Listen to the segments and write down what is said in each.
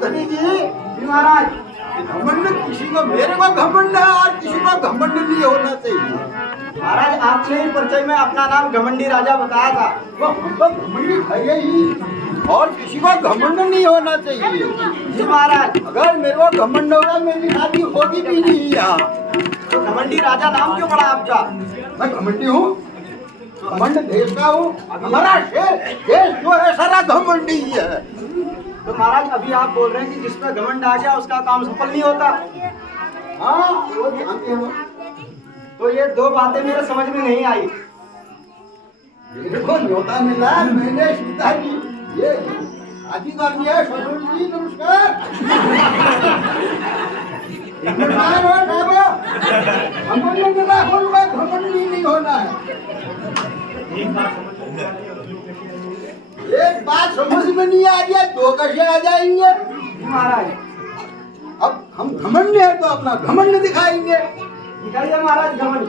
धनी जी, महाराज। घमंड किसी को, मेरे को घमंड है और किसी को घमंड नहीं होना चाहिए। महाराज आपने ही परिचय में अपना नाम घमंडी राजा बताया था। वो हमको घमंडी है ही, और किसी को घमंड नहीं होना चाहिए। जी महाराज। अगर मेरे को घमंड होगा मेरी शादी होगी भी नहीं यहाँ। तो घमंडी राजा नाम क्यों पड़ा आपका? मैं घमंडी हूँ, घमंड देश का हूँ। हमारा देश जो है सारा घमंडी ही है। तो महाराज अभी आप बोल रहे हैं कि जिसमें घमंड आ गया उसका काम सफल नहीं होता। हाँ वो जानते हो। तो ये दो बातें मेरे समझ में नहीं आई। मेरे को न्योता मिला, मैंने सीता जी ये शादी कर लिया। ससुर जी नमस्कार। नमस्कार हो साहब, हमको घमंडी नहीं होना है। एक बात समझ में नहीं आ रही है, दो कैसे आ जाएंगे? महाराज अब हम घमंड है तो अपना घमंड दिखाएंगे। दिखाइए महाराज घमंड।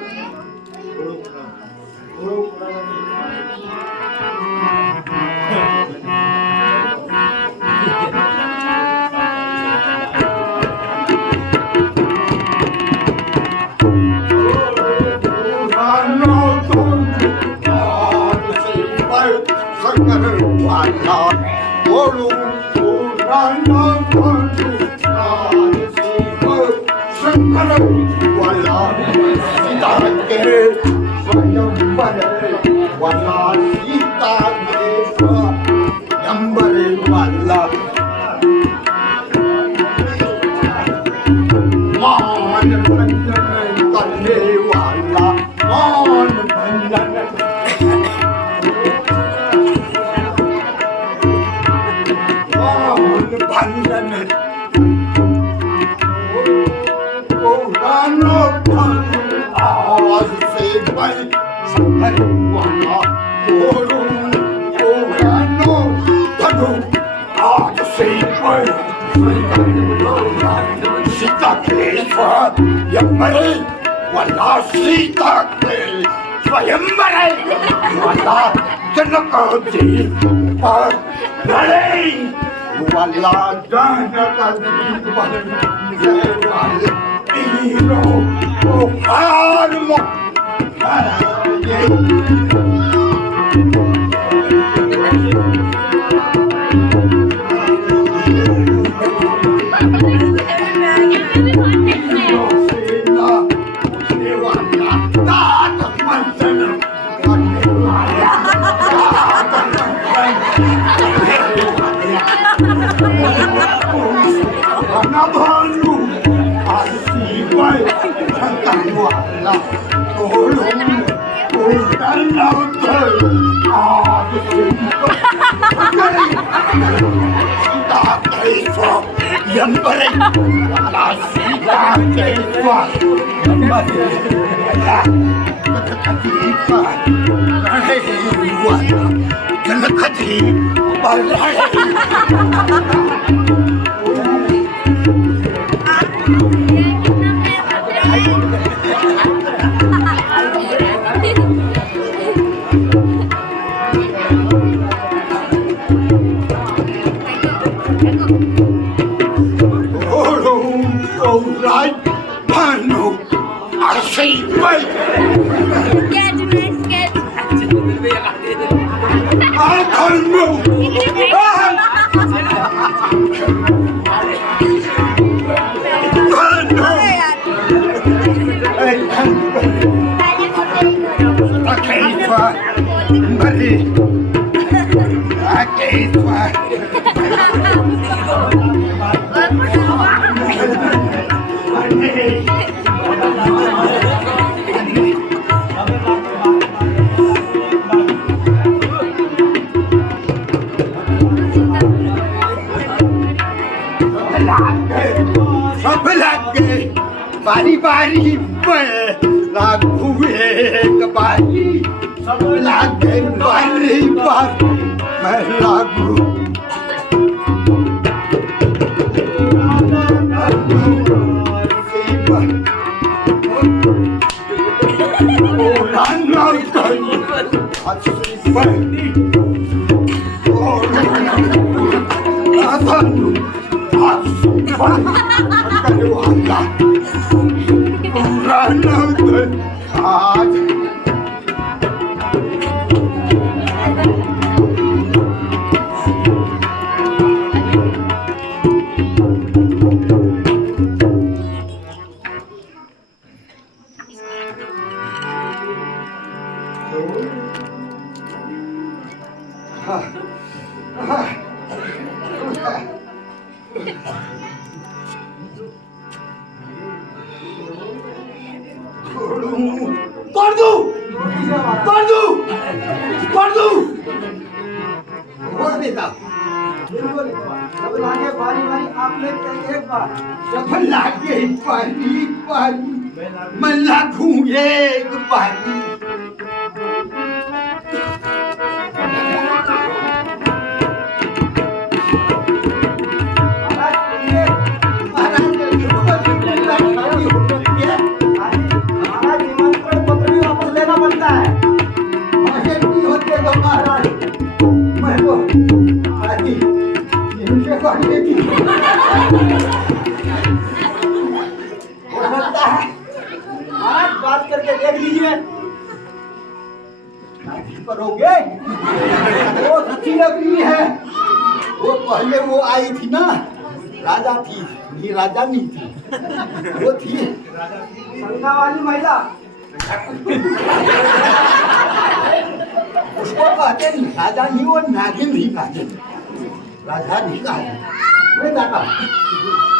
सब लग गए बारी बारी लागू एक बारी सब लग गए बारी बारी मैं लागू तोड़ दूं तोड़ दूं तोड़ दूं तोड़ देता बिल्कुल जब लागे बारी बारी आप लेते एक बार जब लागे पानी पानी मैं लाखूं एक पानी महाराज महाराज निमंत्रण पत्र भी वापस लेना पड़ता है होते तो महाराज मैं तो आदि इनसे कहने की हो सकता है महाराज बात करके देख लीजिए करोगे वो सच्ची लग रही है वो पहले वो आई थी ना राजा थी ये राजा नहीं थी वो थी संगा वाली महिला उसको कहते हैं राजा नहीं वो नागिन भी कहते हैं राजा नहीं कहते मैं जाता हूँ।